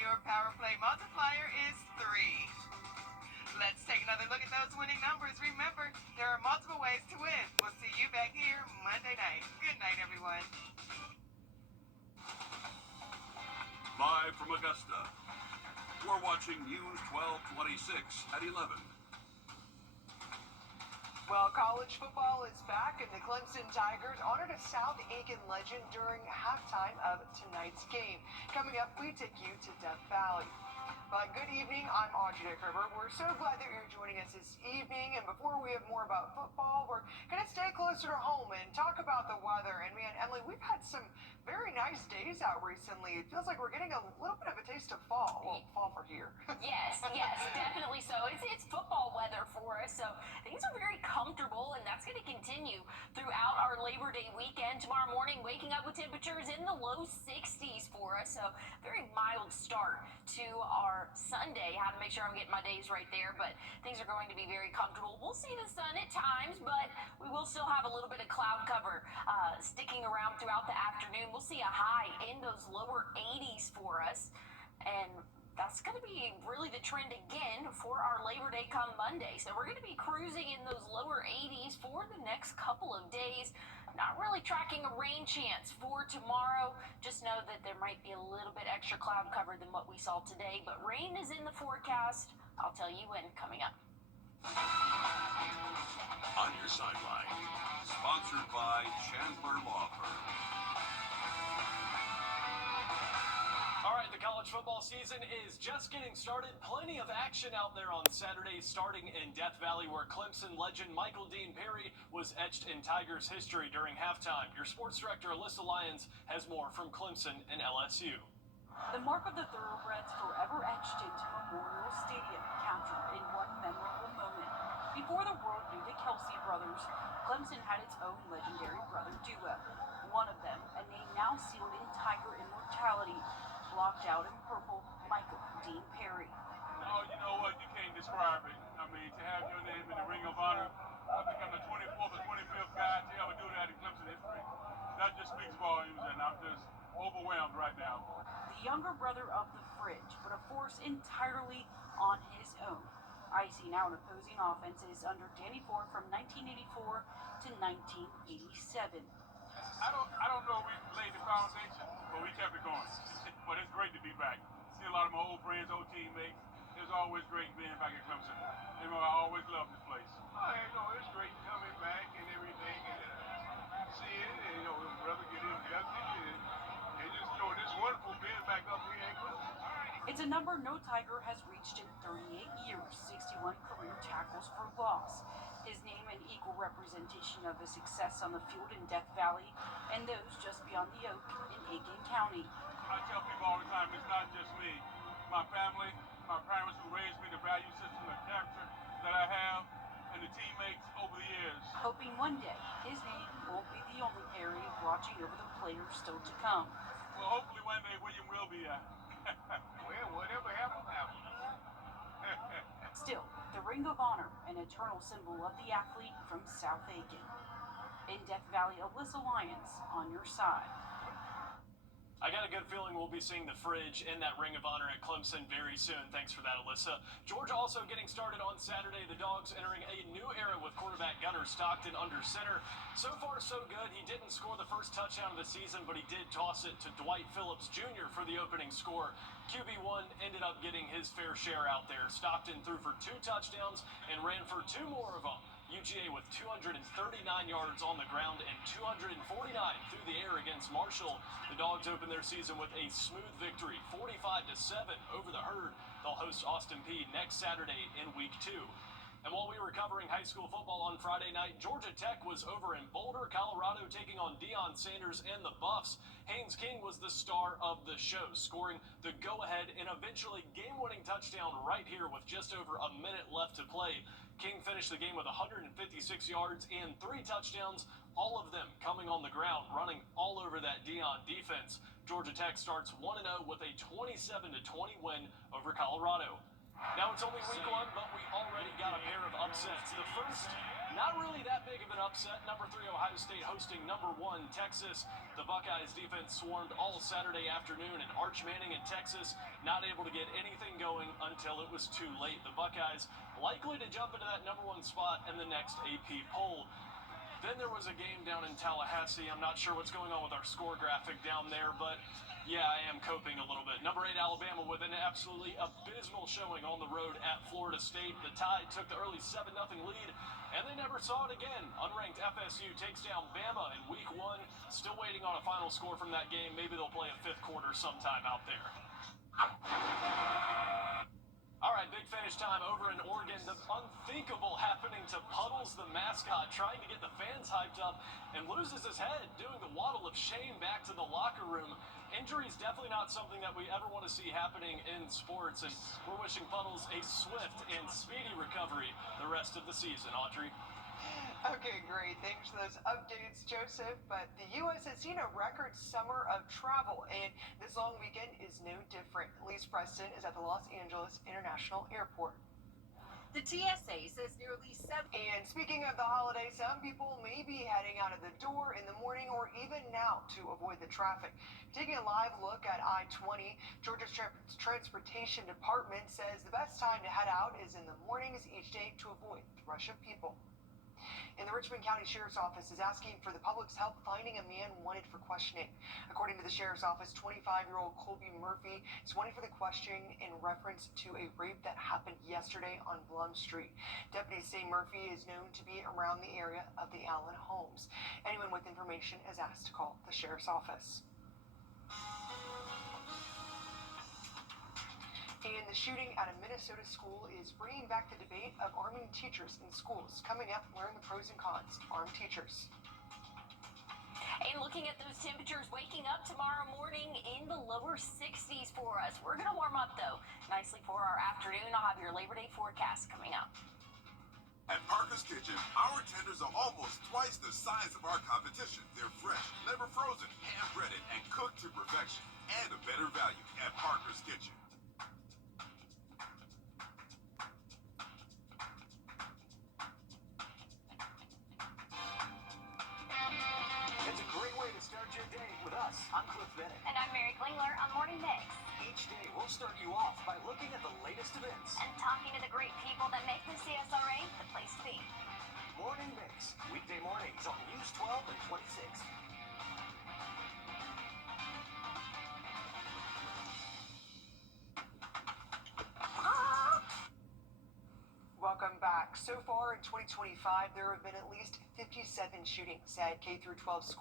Your power play multiplier is 3. Let's take another look at those winning numbers. Remember, there are multiple ways to win. We'll see you back here Monday night. Good night, everyone. Live from Augusta, we're watching News 1226 at 11. Well, college football is back, and the Clemson Tigers honored a South Aiken legend during halftime of tonight's game. Coming up, we take you to Death Valley. But good evening, I'm Audrey River. We're so glad that you're joining us this evening. And before we have more about football, we're going to stay closer to home and talk about the weather. And man, Emily, we've had some very nice days out recently. It feels like we're getting a little bit of a taste of fall. Well, fall for here. Yes, definitely so. It's football weather for us, so things are very comfortable, and that's going to continue throughout our Labor Day weekend. Tomorrow morning, waking up with temperatures in the low 60s for us, so very mild start to our Sunday. Have to make sure I'm getting my days right there, but things are going to be very comfortable. We'll see the sun at times, but we will still have a little bit of cloud cover sticking around throughout the afternoon. We'll see a high in those lower 80s for us, and that's going to be really the trend again for our Labor Day come Monday. So we're going to be cruising in those lower 80s for the next couple of days. Not really tracking a rain chance for tomorrow. Just know that there might be a little bit extra cloud cover than what we saw today. But rain is in the forecast. I'll tell you when coming up. On your sideline, sponsored by Chandler Law Firm. All right, the college football season is just getting started. Plenty of action out there on Saturday, starting in Death Valley, where Clemson legend Michael Dean Perry was etched in Tigers history during halftime. Your sports director, Alyssa Lyons, has more from Clemson and LSU. The mark of the thoroughbreds forever etched into Memorial Stadium, captured in one memorable moment. Before the world knew the Kelsey brothers, Clemson had its own legendary brother duo. One of them, a name now sealed in Tiger immortality, blocked out in purple, Michael Dean Perry. Oh, you know what? You can't describe it. I mean, to have your name in the Ring of Honor, I think I'm the 24th or 25th guy to ever do that in Clemson history. That just speaks volumes, and I'm just overwhelmed right now. The younger brother of the fridge, but a force entirely on his own. Icing out opposing offenses under Danny Ford from 1984 to 1987. I don't know if we laid the foundation, but we kept it going. But it's great to be back. See a lot of my old friends, old teammates. It's always great being back at Clemson. You know, I always loved this place. Oh, you know, it's great coming back and everything, and seeing it, and you know, brother get inducted, and just, you know, it's wonderful being back up here in Clemson. It's a number no Tiger has reached in 38 years, 61 career tackles for loss. His name an equal representation of his success on the field in Death Valley and those just beyond the Oak in Aiken County. I tell people all the time, it's not just me. My family, my parents who raised me, the value system, the character that I have, and the teammates over the years. Hoping one day his name won't be the only Perry watching over the players still to come. Well, hopefully one day William will be well, whatever happens, happens. Still, the Ring of Honor, an eternal symbol of the athlete from South Aiken. In Death Valley, Alyssa Lyons on your side. I got a good feeling we'll be seeing the fridge in that Ring of Honor at Clemson very soon. Thanks for that, Alyssa. Georgia also getting started on Saturday. The Dogs entering a new era with quarterback Gunnar Stockton under center. So far, so good. He didn't score the first touchdown of the season, but he did toss it to Dwight Phillips Jr. for the opening score. QB1 ended up getting his fair share out there. Stockton threw for 2 touchdowns and ran for 2 more of them. UGA with 239 yards on the ground and 249 through the air against Marshall. The Dogs open their season with a smooth victory, 45-7 over the Herd. They'll host Austin Peay next Saturday in Week 2. And while we were covering high school football on Friday night, Georgia Tech was over in Boulder, Colorado, taking on Deion Sanders and the Buffs. Haynes King was the star of the show, scoring the go-ahead and eventually game-winning touchdown right here with just over a minute left to play. King finished the game with 156 yards and 3 touchdowns, all of them coming on the ground, running all over that Deion defense. Georgia Tech starts 1-0 with a 27-20 win over Colorado. Now it's only week 1, but we already got a pair of upsets. The first Not really that big of an upset. Number 3 Ohio State hosting number 1 Texas. The Buckeyes defense swarmed all Saturday afternoon, and Arch Manning in Texas not able to get anything going until it was too late. The Buckeyes likely to jump into that number 1 spot in the next AP poll. Then there was a game down in Tallahassee. I'm not sure what's going on with our score graphic down there, but yeah, I am coping a little bit. Number 8 Alabama with an absolutely abysmal showing on the road at Florida State. The Tide took the early 7-0 lead, and they never saw it again. Unranked FSU takes down Bama in week 1. Still waiting on a final score from that game. Maybe they'll play a 5th quarter sometime out there. All right, big finish time over in Oregon. The unthinkable happening to Puddles, the mascot, trying to get the fans hyped up and loses his head, doing the waddle of shame back to the locker room. Injuries definitely not something that we ever want to see happening in sports, and we're wishing Puddles a swift and speedy recovery the rest of the season. Audrey? Okay, great. Thanks for those updates, Joseph. But the U.S. has seen a record summer of travel, and this long weekend is no different. Elise Preston is at the Los Angeles International Airport. The TSA says nearly 7. And speaking of the holiday, some people may be heading out of the door in the morning or even now to avoid the traffic. Taking a live look at I-20, Georgia's Transportation Department says the best time to head out is in the mornings each day to avoid the rush of people. And the Richmond County Sheriff's Office is asking for the public's help finding a man wanted for questioning. According to the Sheriff's Office, 25-year-old Colby Murphy is wanted for the questioning in reference to a rape that happened yesterday on Blum Street. Deputies say Murphy is known to be around the area of the Allen homes. Anyone with information is asked to call the Sheriff's Office. And the shooting at a Minnesota school is bringing back the debate of arming teachers in schools. Coming up, learn the pros and cons to arm teachers. And looking at those temperatures, waking up tomorrow morning in the lower 60s for us. We're going to warm up, though, nicely for our afternoon. I'll have your Labor Day forecast coming up. At Parker's Kitchen, our tenders are almost twice the size of our competition. They're fresh, never frozen, hand-breaded, and cooked to perfection. And a better value at Parker's Kitchen. I'm Cliff Bennett. And I'm Mary Klingler on Morning Mix. Each day, we'll start you off by looking at the latest events. And talking to the great people that make the CSRA the place to be. Morning Mix, weekday mornings on News 12 and 26. Welcome back. So far in 2025, there have been at least 57 shootings at K-12 schools.